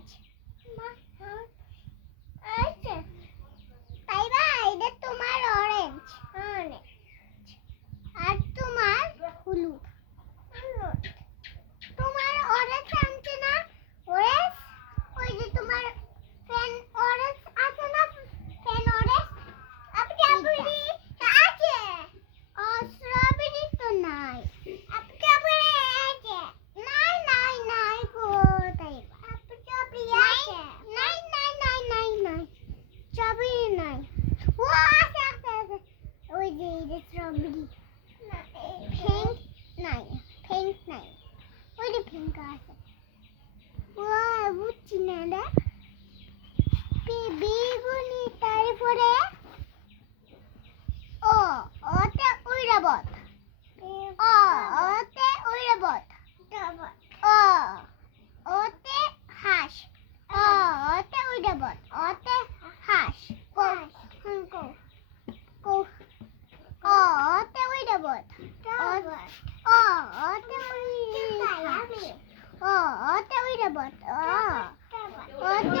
п'ять. Oh, oh, tell me about oh, tell me.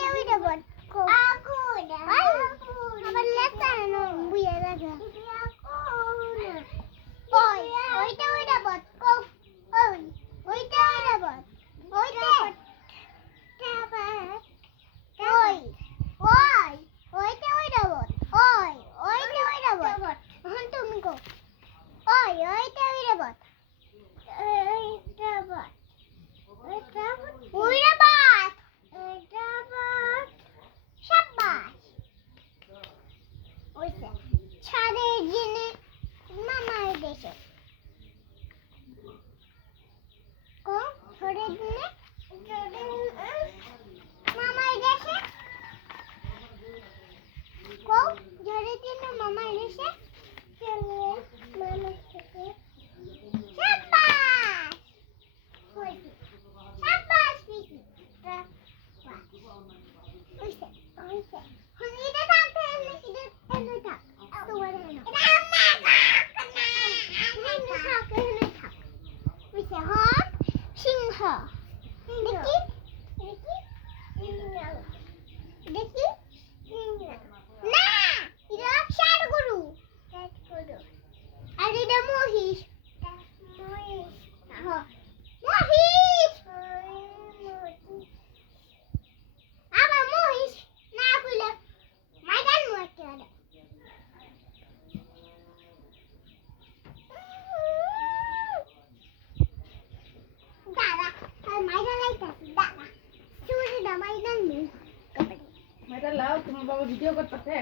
ওইটা ওইটা বট ওইটা তোমার বাবা ভিডিও করতেছে।